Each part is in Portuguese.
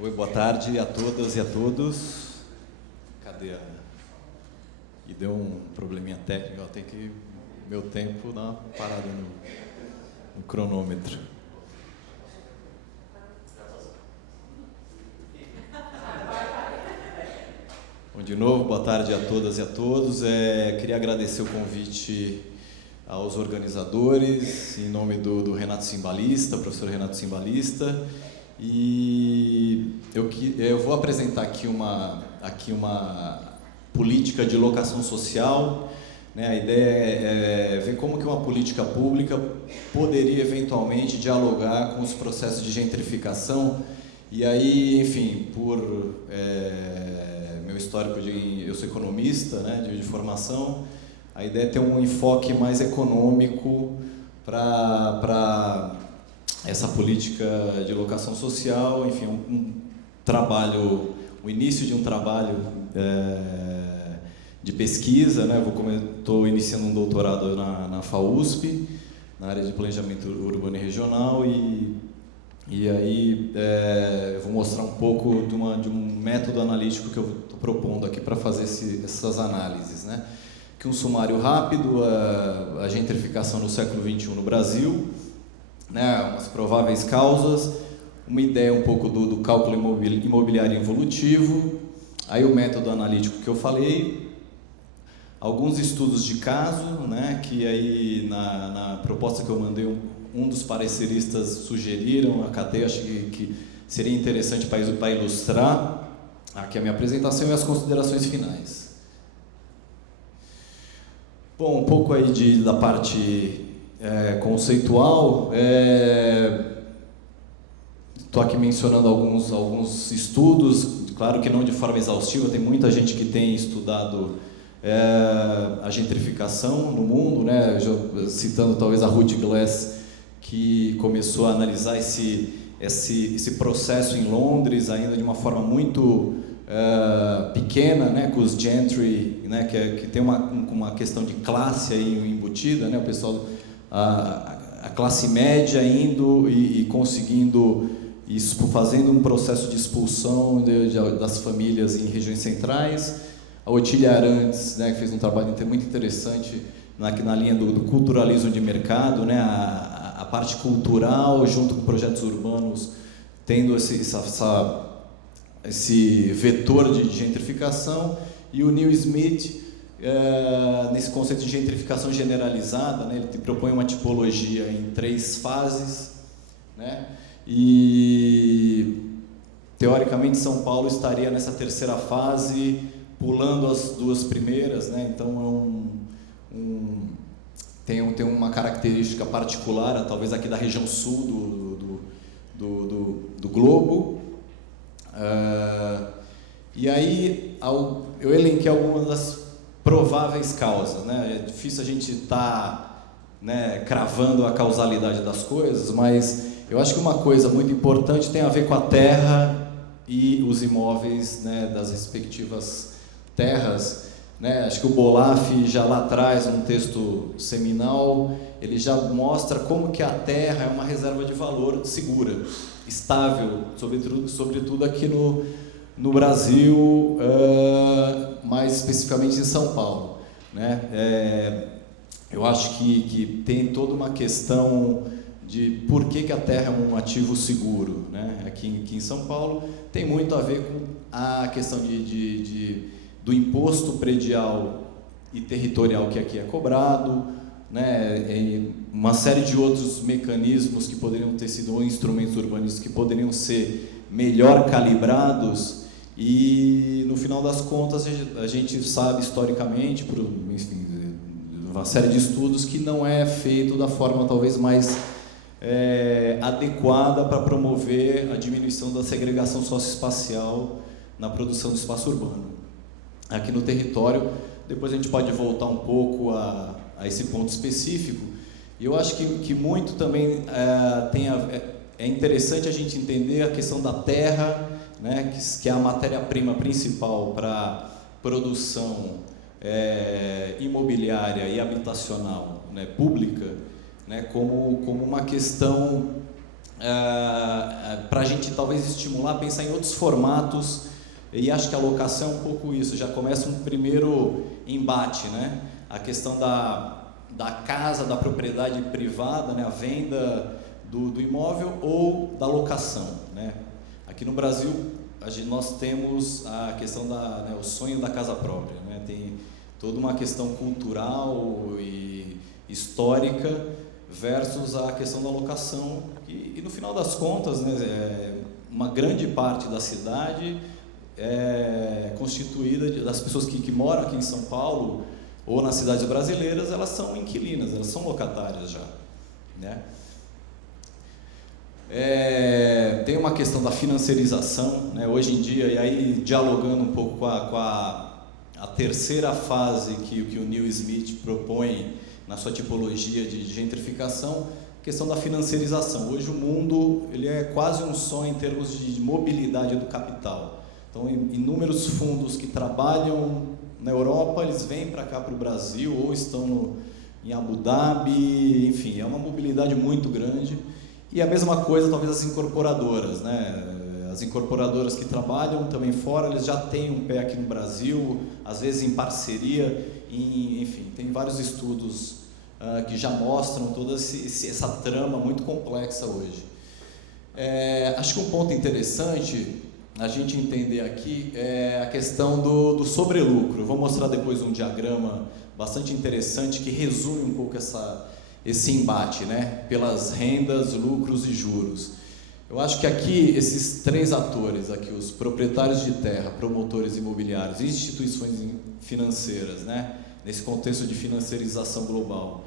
Oi, boa tarde a todas e a todos. Cadê a... E deu um probleminha técnico, tem que... Meu tempo dá uma parada no cronômetro. Bom, de novo, boa tarde a todas e a todos. Queria agradecer o convite aos organizadores, em nome do Renato Cimbalista, professor Renato Cimbalista. E eu vou apresentar aqui uma política de locação social, né? A ideia é ver como que uma política pública poderia eventualmente dialogar com os processos de gentrificação. E aí, enfim, por meu histórico eu sou economista, né, de formação, a ideia é ter um enfoque mais econômico para essa política de locação social, enfim, o início de um trabalho de pesquisa, né? Estou iniciando um doutorado na FAUSP, na área de planejamento urbano e regional, e aí eu vou mostrar um pouco de um método analítico que eu estou propondo aqui para fazer essas análises, né? Que um sumário rápido, a gentrificação no século XXI no Brasil, né, as prováveis causas, uma ideia um pouco do cálculo imobiliário involutivo, aí o método analítico que eu falei, alguns estudos de caso, né, que aí na proposta que eu mandei um dos pareceristas sugeriram, acatei, acho que seria interessante para ilustrar aqui a minha apresentação e as considerações finais. Bom, um pouco aí da parte conceitual, estou aqui mencionando alguns estudos, claro que não de forma exaustiva, tem muita gente que tem estudado a gentrificação no mundo, né? Citando talvez a Ruth Glass, que começou a analisar esse processo em Londres, ainda de uma forma muito pequena, né, com os gentry, né, que tem uma questão de classe aí embutida, né, o pessoal, a classe média indo e conseguindo, fazendo um processo de expulsão das famílias em regiões centrais. A Otília Arantes, né, que fez um trabalho muito interessante na linha do culturalismo de mercado, né, a parte cultural junto com projetos urbanos, tendo esse vetor de gentrificação, e o Neil Smith, nesse conceito de gentrificação generalizada, né, ele propõe uma tipologia em 3 fases, né, e teoricamente São Paulo estaria nessa 3ª fase, pulando as 2 primeiras, né, então tem uma característica particular, talvez aqui da região sul do globo. E aí eu elenquei algumas das prováveis causas, né? É difícil a gente estar cravando a causalidade das coisas, mas eu acho que uma coisa muito importante tem a ver com a terra e os imóveis, né, das respectivas terras, né? Acho que o Bolaf já lá atrás, num texto seminal, ele já mostra como que a terra é uma reserva de valor segura, estável, sobretudo aqui no Brasil, mais especificamente em São Paulo, né? Eu acho que tem toda uma questão de por que a terra é um ativo seguro, né? Aqui em São Paulo tem muito a ver com a questão do imposto predial e territorial que aqui é cobrado, né, uma série de outros mecanismos que poderiam ter sido, ou instrumentos urbanísticos que poderiam ser melhor calibrados, e no final das contas a gente sabe historicamente, enfim, uma série de estudos, que não é feito da forma talvez mais adequada para promover a diminuição da segregação socioespacial na produção do espaço urbano. Aqui no território, depois a gente pode voltar um pouco a esse ponto específico, e eu acho que muito também é interessante a gente entender a questão da terra, né, que é a matéria-prima principal para produção imobiliária e habitacional, né, pública, né, como uma questão para a gente talvez estimular, pensar em outros formatos, e acho que a locação é um pouco isso, já começa um primeiro embate, né? A questão da casa, da propriedade privada, né? A venda do imóvel ou da locação, né? Aqui no Brasil, nós temos a questão né, o sonho da casa própria, né? Tem toda uma questão cultural e histórica versus a questão da locação e no final das contas, né, uma grande parte da cidade é constituída das pessoas que moram aqui em São Paulo ou nas cidades brasileiras, elas são inquilinas, elas são locatárias já, né? Tem uma questão da financiarização, né? Hoje em dia, e aí dialogando um pouco com a terceira fase que o Neil Smith propõe na sua tipologia de gentrificação, a questão da financiarização. Hoje o mundo ele é quase um sonho em termos de mobilidade do capital. Então, inúmeros fundos que trabalham na Europa, eles vêm para cá, para o Brasil, ou estão em Abu Dhabi, enfim, é uma mobilidade muito grande. E a mesma coisa, talvez, as incorporadoras, né? As incorporadoras que trabalham também fora, eles já têm um pé aqui no Brasil, às vezes em parceria, enfim, tem vários estudos que já mostram toda essa trama muito complexa hoje. Acho que um ponto interessante a gente entender aqui é a questão do sobrelucro. Vou mostrar depois um diagrama bastante interessante que resume um pouco esse embate, né, pelas rendas, lucros e juros. Eu acho que aqui, esses três atores, aqui, os proprietários de terra, promotores imobiliários e instituições financeiras, né, nesse contexto de financiarização global,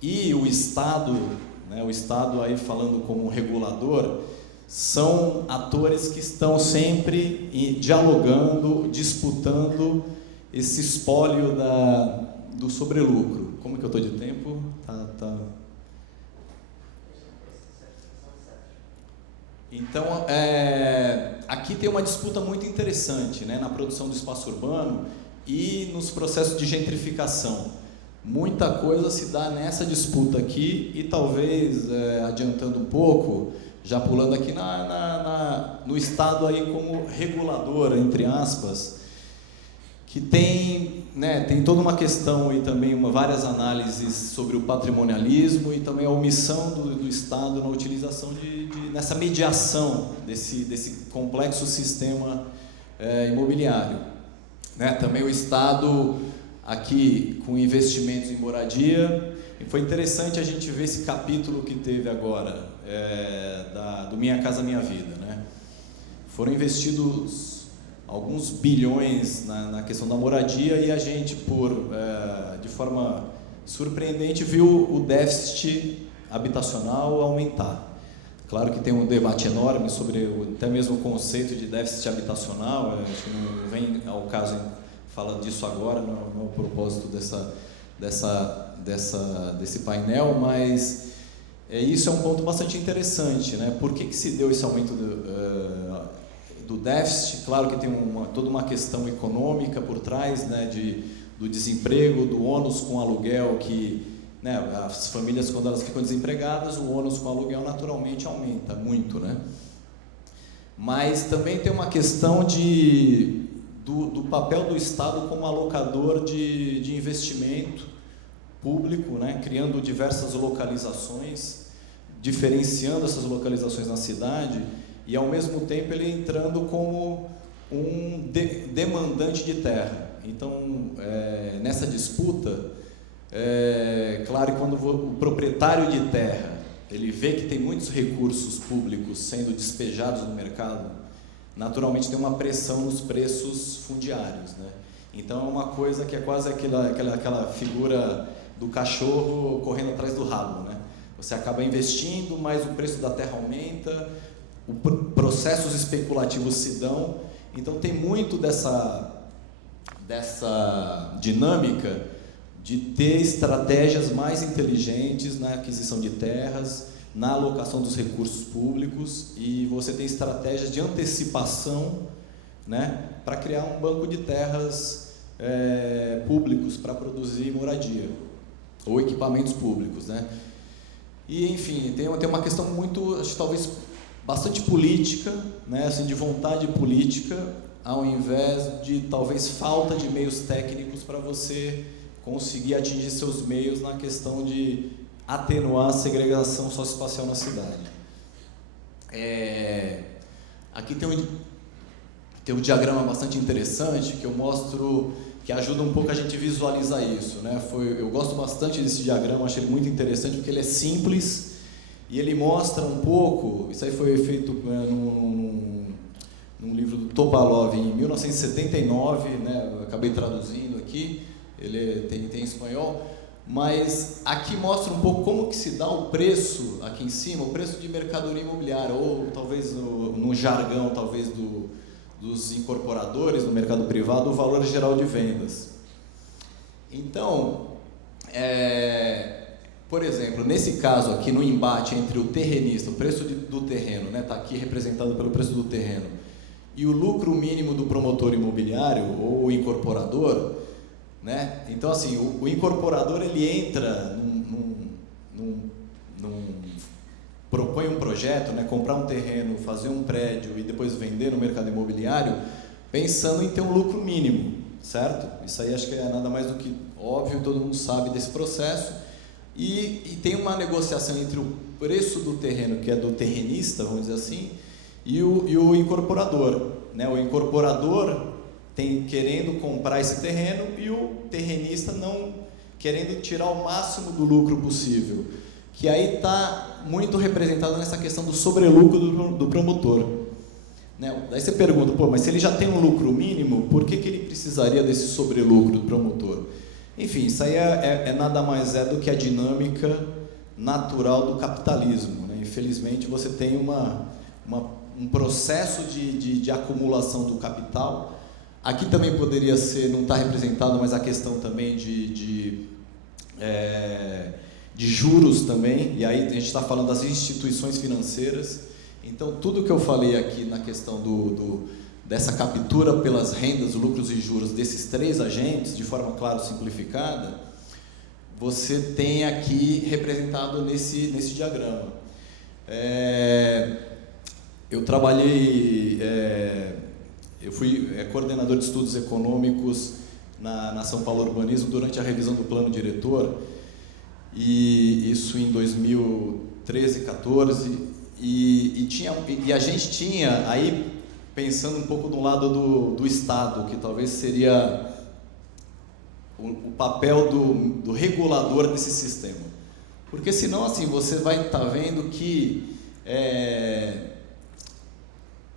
e o Estado, né, o Estado aí falando como regulador, são atores que estão sempre dialogando, disputando esse espólio do sobrelucro. Como que eu estou de tempo? Então, aqui tem uma disputa muito interessante, né, na produção do espaço urbano e nos processos de gentrificação. Muita coisa se dá nessa disputa aqui e talvez, adiantando um pouco, já pulando aqui no Estado aí como regulador, entre aspas, que tem toda uma questão e também várias análises sobre o patrimonialismo e também a omissão do Estado na utilização nessa mediação desse complexo sistema imobiliário, né? Também o Estado aqui com investimentos em moradia. E foi interessante a gente ver esse capítulo que teve agora do Minha Casa Minha Vida, né? Foram investidos alguns bilhões na questão da moradia e a gente, de forma surpreendente, viu o déficit habitacional aumentar. Claro que tem um debate enorme sobre até mesmo o conceito de déficit habitacional, acho que não vem ao caso falar disso agora, não é o propósito desse painel, mas isso é um ponto bastante interessante, né? Por que se deu esse aumento do déficit? Claro que tem toda uma questão econômica por trás, né, do desemprego, do ônus com aluguel, que, né, as famílias, quando elas ficam desempregadas, o ônus com aluguel naturalmente aumenta muito, né? Mas também tem uma questão do papel do Estado como alocador de investimento público, né, criando diversas localizações, diferenciando essas localizações na cidade e, ao mesmo tempo, ele entrando como um demandante de terra. Então, nessa disputa, claro que quando o proprietário de terra ele vê que tem muitos recursos públicos sendo despejados no mercado, naturalmente tem uma pressão nos preços fundiários, né? Então é uma coisa que é quase aquela figura do cachorro correndo atrás do rabo, né? Você acaba investindo, mas o preço da terra aumenta, processos especulativos se dão, então tem muito dessa dinâmica de ter estratégias mais inteligentes na aquisição de terras, na alocação dos recursos públicos, e você tem estratégias de antecipação, né, para criar um banco de terras públicos para produzir moradia ou equipamentos públicos, né? E, enfim, tem uma questão muito, acho que talvez bastante política, né, assim, de vontade política, ao invés de talvez falta de meios técnicos para você conseguir atingir seus meios na questão de atenuar a segregação socioespacial na cidade. Aqui tem um diagrama bastante interessante que eu mostro, que ajuda um pouco a gente visualizar isso, né? Eu gosto bastante desse diagrama, achei ele muito interessante porque ele é simples e ele mostra um pouco, isso aí foi feito num livro do Topalov em 1979, né? Eu acabei traduzindo aqui, ele tem em espanhol, mas aqui mostra um pouco como que se dá o preço, aqui em cima, o preço de mercadoria imobiliária, ou talvez no jargão, talvez dos incorporadores no mercado privado, o valor geral de vendas. Então, por exemplo, nesse caso aqui, no embate entre o terrenista, o preço do terreno, né, está aqui representado pelo preço do terreno, e o lucro mínimo do promotor imobiliário, ou o incorporador, né? Então, assim, o incorporador, ele entra propõe um projeto, né, comprar um terreno, fazer um prédio e depois vender no mercado imobiliário, pensando em ter um lucro mínimo, certo? Isso aí acho que é nada mais do que óbvio, todo mundo sabe desse processo. E tem uma negociação entre o preço do terreno, que é do terrenista, vamos dizer assim, e o incorporador, né? O incorporador querendo comprar esse terreno e o terrenista não querendo tirar o máximo do lucro possível, que aí está muito representado nessa questão do sobrelucro do promotor, né? Daí você pergunta, pô, mas se ele já tem um lucro mínimo, por que ele precisaria desse sobrelucro do promotor? Enfim, isso aí nada mais do que a dinâmica natural do capitalismo, né? Infelizmente, você tem um processo de acumulação do capital. Aqui também poderia ser, não está representado, mas a questão também de juros também, e aí a gente está falando das instituições financeiras. Então, tudo que eu falei aqui na questão dessa captura pelas rendas, lucros e juros desses três agentes, de forma, claro, simplificada, você tem aqui representado nesse diagrama. Eu trabalhei... Eu fui coordenador de estudos econômicos na São Paulo Urbanismo durante a revisão do plano diretor, e isso em 2013, 14, e a gente tinha, aí pensando um pouco do lado do Estado, que talvez seria o papel do regulador desse sistema. Porque senão, assim, você vai estar vendo que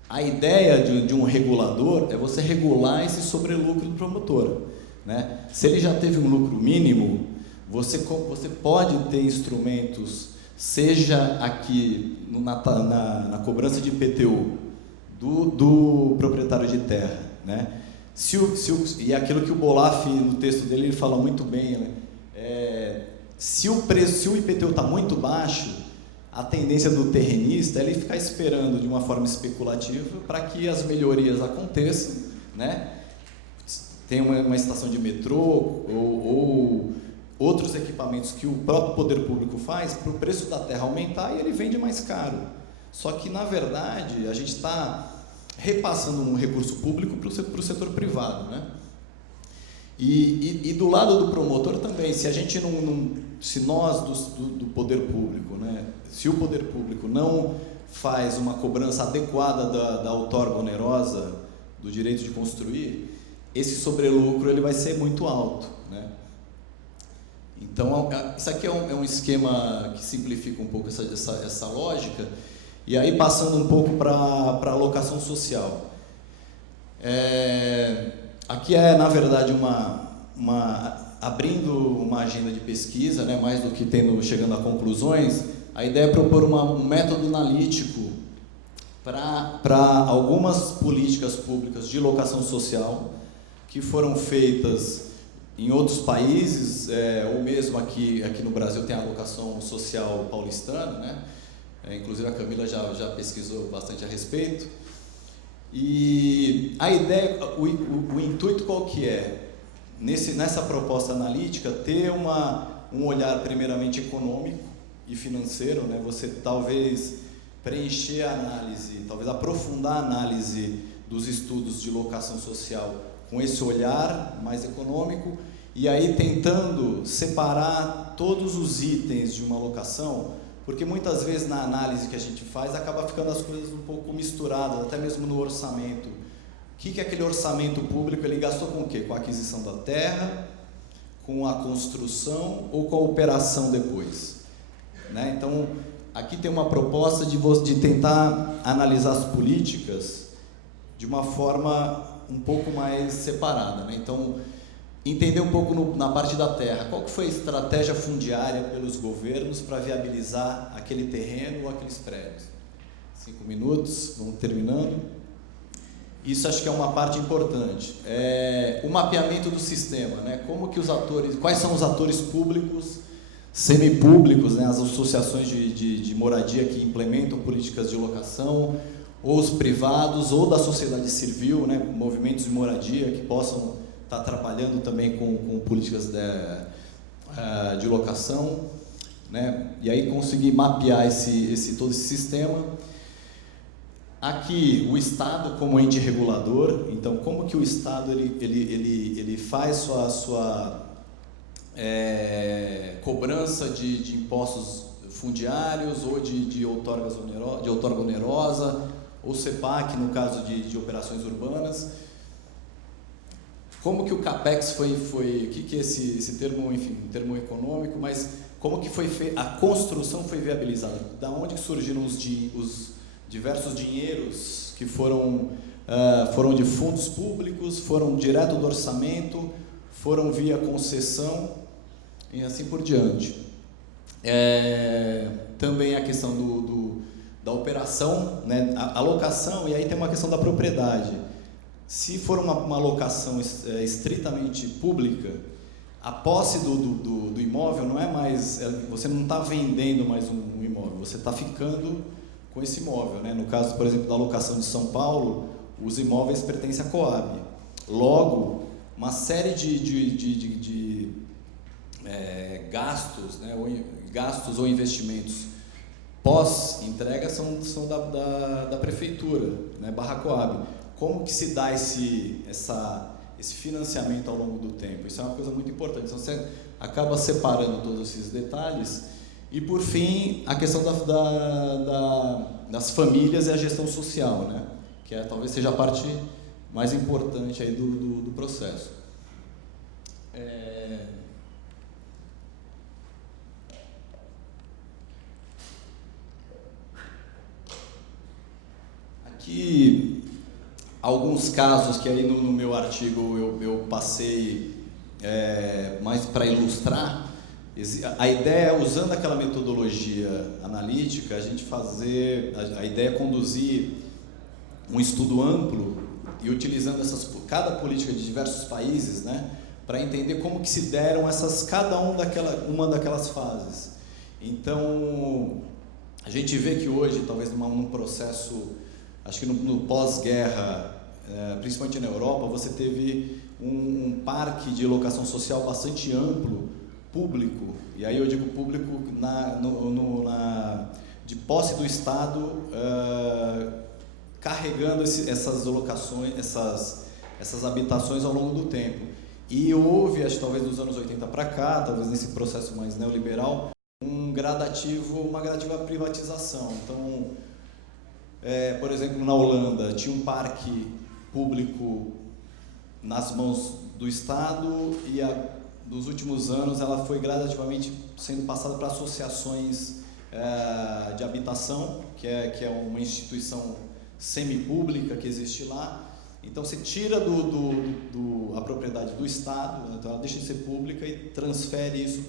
a ideia de um regulador é você regular esse sobrelucro do promotor, né? Se ele já teve um lucro mínimo, você pode ter instrumentos, seja aqui na cobrança de IPTU do proprietário de terra, né? E aquilo que o Bolaf, no texto dele, ele fala muito bem, né? Se o IPTU está muito baixo, a tendência do terrenista é ele ficar esperando de uma forma especulativa para que as melhorias aconteçam, né? Tem uma estação de metrô ou outros equipamentos que o próprio poder público faz para o preço da terra aumentar e ele vende mais caro. Só que, na verdade, a gente está repassando um recurso público para o setor privado, né? E do lado do promotor também, se nós do poder público, né, se o poder público não faz uma cobrança adequada da outorga onerosa do direito de construir, esse sobrelucro ele vai ser muito alto, né? Então, isso aqui é um esquema que simplifica um pouco essa lógica, e aí passando um pouco para a alocação social. Aqui na verdade, abrindo uma agenda de pesquisa, né, mais do que chegando a conclusões, a ideia é propor um método analítico para algumas políticas públicas de locação social que foram feitas em outros países, ou mesmo aqui no Brasil tem a locação social paulistana, né? Inclusive a Camila já pesquisou bastante a respeito. E a ideia, o intuito qual que é? Nessa proposta analítica, ter um olhar primeiramente econômico, e financeiro, né? Você talvez preencher a análise, talvez aprofundar a análise dos estudos de locação social com esse olhar mais econômico, e aí tentando separar todos os itens de uma locação, porque muitas vezes na análise que a gente faz acaba ficando as coisas um pouco misturadas, até mesmo no orçamento. O que aquele orçamento público ele gastou com o quê? Com a aquisição da terra, com a construção ou com a operação depois, né? Então, aqui tem uma proposta de tentar analisar as políticas de uma forma um pouco mais separada, né? Então, entender um pouco na parte da terra, qual que foi a estratégia fundiária pelos governos para viabilizar aquele terreno ou aqueles prédios. 5 minutos, vamos terminando. Isso acho que é uma parte importante. O mapeamento do sistema, né? Como que os atores, quais são os atores públicos, semipúblicos, né? As associações de moradia que implementam políticas de locação, ou os privados, ou da sociedade civil, né? Movimentos de moradia que possam estar trabalhando também com políticas de locação, né? E aí conseguir mapear todo esse sistema. Aqui, o Estado como ente regulador, então, como que o Estado ele faz sua cobrança de impostos fundiários ou de outorga onerosa, ou CEPAC, no caso de operações urbanas. Como que o CAPEX foi o que é esse termo, enfim, um termo econômico, mas como que foi feita, a construção foi viabilizada? Da onde que surgiram os diversos dinheiros que foram de fundos públicos, foram direto do orçamento, foram via concessão e assim por diante. Também a questão da operação, né, a locação, e aí tem uma questão da propriedade. Se for uma locação estritamente pública, a posse do imóvel não é mais, você não está vendendo mais um imóvel, você está ficando com esse imóvel, né? No caso, por exemplo, da locação de São Paulo, os imóveis pertencem à Coab. Logo, uma série de gastos, né, gastos ou investimentos pós-entrega são da prefeitura, né, barra Coab. Como que se dá esse financiamento ao longo do tempo? Isso é uma coisa muito importante. Então, você acaba separando todos esses detalhes. E, por fim, a questão das famílias e a gestão social, né? Que talvez seja a parte mais importante aí do processo. Aqui, alguns casos que aí no meu artigo eu passei mais para ilustrar. A ideia é, usando aquela metodologia analítica, a ideia é conduzir um estudo amplo e utilizando cada política de diversos países, né, para entender como que se deram cada uma daquelas fases. Então, a gente vê que hoje, talvez num processo, acho que no pós-guerra, principalmente na Europa, você teve um parque de locação social bastante amplo, público, e aí eu digo público de posse do Estado, carregando essas locações, essas habitações ao longo do tempo. E houve, acho que talvez dos anos 80 para cá, talvez nesse processo mais neoliberal, uma gradativa privatização. Então, por exemplo, na Holanda, tinha um parque público nas mãos do Estado e dos últimos anos ela foi gradativamente sendo passada para associações de habitação, que é uma instituição semipública que existe lá. Então, você tira a propriedade do Estado, então ela deixa de ser pública e transfere isso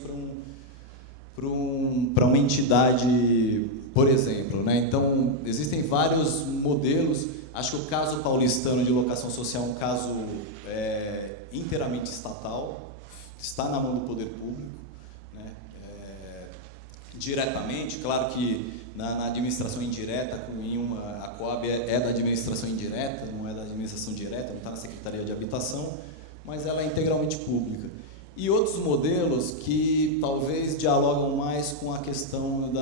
para uma entidade, por exemplo, né? Então, existem vários modelos. Acho que o caso paulistano de locação social é um caso inteiramente estatal, está na mão do poder público, né? Diretamente, claro que na administração indireta, a Coab é da administração indireta, não é da administração direta, não está na Secretaria de Habitação, mas ela é integralmente pública. e outros modelos que talvez dialogam mais com a questão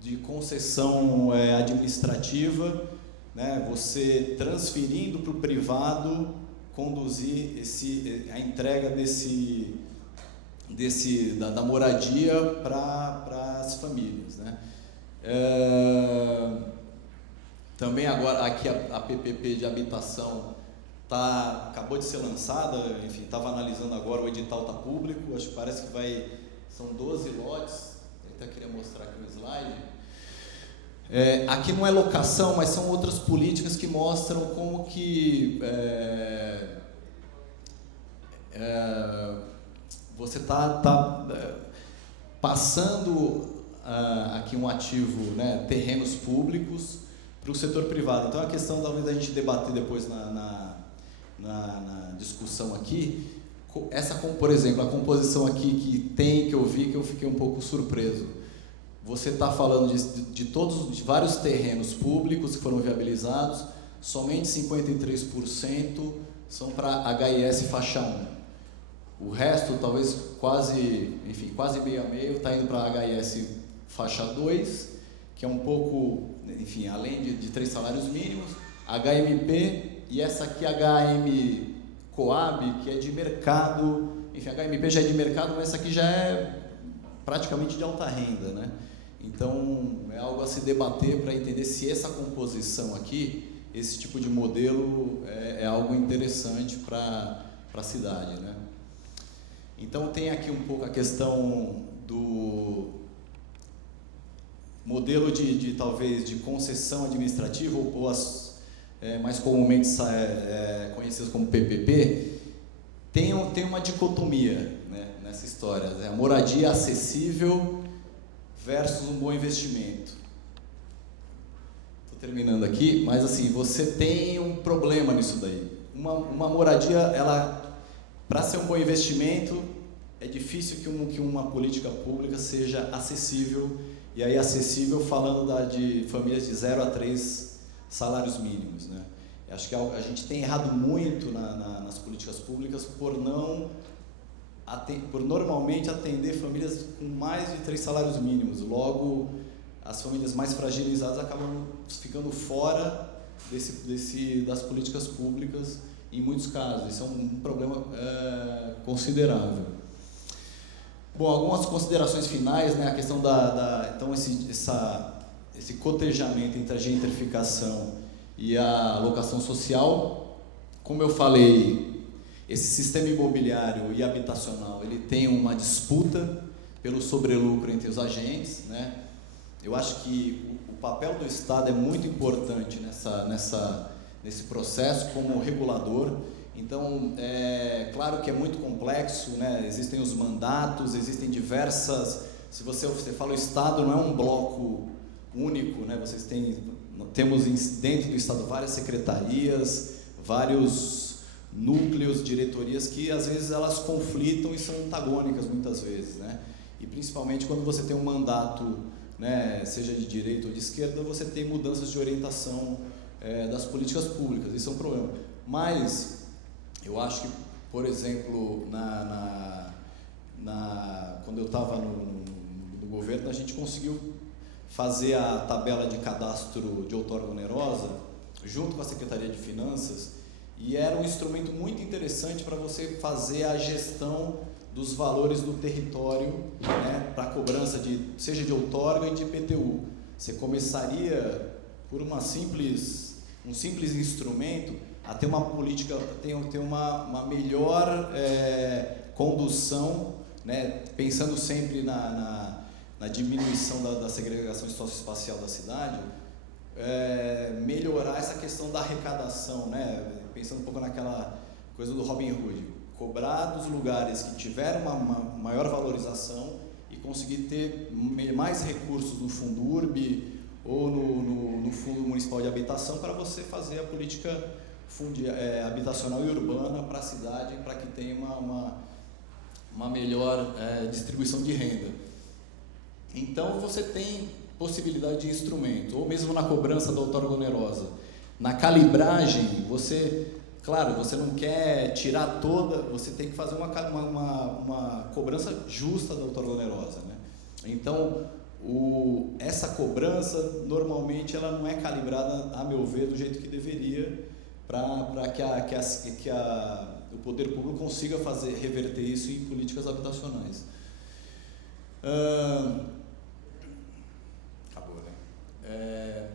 de concessão administrativa, né? Você transferindo para o privado conduzir a entrega da moradia para as famílias, né? Também agora aqui a PPP de habitação acabou de ser lançada, enfim, estava analisando agora, o edital está público, acho que parece que são 12 lotes, eu até queria mostrar aqui um slide. Aqui não é locação, mas são outras políticas que mostram como que você está passando aqui um ativo, né, terrenos públicos, para o setor privado. Então, a questão talvez da gente debater depois na discussão aqui, por exemplo, a composição aqui que eu vi, que eu fiquei um pouco surpreso. Você está falando de vários terrenos públicos que foram viabilizados, somente 53% são para HIS faixa 1. O resto, talvez quase meio a meio, está indo para HIS faixa 2, que é um pouco, enfim, além de 3 salários mínimos, HMP e essa aqui, HM Coab, que é de mercado, enfim, HMP já é de mercado, mas essa aqui já é praticamente de alta renda, né? Então, é algo a se debater para entender se essa composição aqui, esse tipo de modelo é algo interessante para a cidade, né? Então, tem aqui um pouco a questão do modelo talvez de concessão administrativa, ou as mais comumente conhecidas como PPP, tem uma dicotomia, né, nessa história, a moradia acessível versus um bom investimento. Estou terminando aqui, mas assim, você tem um problema nisso daí. Uma moradia, para ser um bom investimento, é difícil que uma política pública seja acessível, e aí acessível falando de famílias de 0 a 3 salários mínimos, né? Eu acho que a gente tem errado muito nas políticas públicas por normalmente atender famílias com mais de 3 salários mínimos. Logo, as famílias mais fragilizadas acabam ficando fora das políticas públicas em muitos casos. Isso é um problema considerável. Bom, algumas considerações finais, né? A questão então esse cotejamento entre a gentrificação e a locação social. Como eu falei, esse sistema imobiliário e habitacional, ele tem uma disputa pelo sobrelucro entre os agentes, né? Eu acho que o papel do Estado é muito importante nesse processo como regulador. Então, claro que é muito complexo, né? Existem os mandatos, existem diversas... Se você fala o Estado, não é um bloco único, né? Temos dentro do Estado várias secretarias, vários núcleos, diretorias que às vezes elas conflitam e são antagônicas muitas vezes, né? E principalmente quando você tem um mandato, né, seja de direita ou de esquerda, você tem mudanças de orientação das políticas públicas. Isso é um problema. Mas eu acho que, por exemplo, quando eu estava no governo, a gente conseguiu fazer a tabela de cadastro de outorga onerosa junto com a Secretaria de Finanças, e era um instrumento muito interessante para você fazer a gestão dos valores do território, né, para a cobrança seja de outorga e de IPTU. Você começaria por um simples instrumento a ter uma política, ter uma melhor condução, né, pensando sempre na diminuição da segregação socioespacial da cidade, melhorar essa questão da arrecadação, né, pensando um pouco naquela coisa do Robin Hood, cobrar dos lugares que tiveram uma maior valorização e conseguir ter mais recursos no Fundurb ou no Fundo Municipal de Habitação para você fazer a política habitacional e urbana para a cidade, para que tenha uma melhor distribuição de renda. Então, você tem possibilidade de instrumento, ou mesmo na cobrança da outorga onerosa. Na calibragem, Claro, você não quer tirar toda, você tem que fazer uma cobrança justa da outorga onerosa, né? Então, essa cobrança, normalmente, ela não é calibrada, a meu ver, do jeito que deveria, para que o poder público consiga reverter isso em políticas habitacionais. Acabou, né?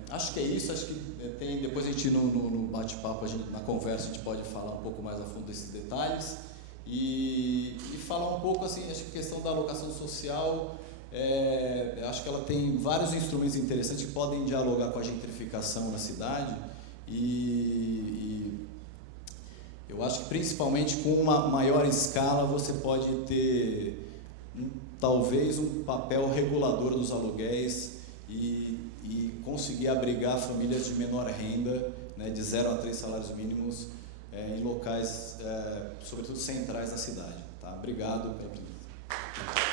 Acho que é isso, acho que depois a gente no bate-papo, na conversa, a gente pode falar um pouco mais a fundo desses detalhes e falar um pouco, assim, acho que a questão da alocação social, acho que ela tem vários instrumentos interessantes que podem dialogar com a gentrificação na cidade e eu acho que principalmente com uma maior escala você pode ter talvez um papel regulador dos aluguéis e conseguir abrigar famílias de menor renda, né, de 0 a 3 salários mínimos em locais, sobretudo centrais da cidade. Tá? Obrigado pela presença.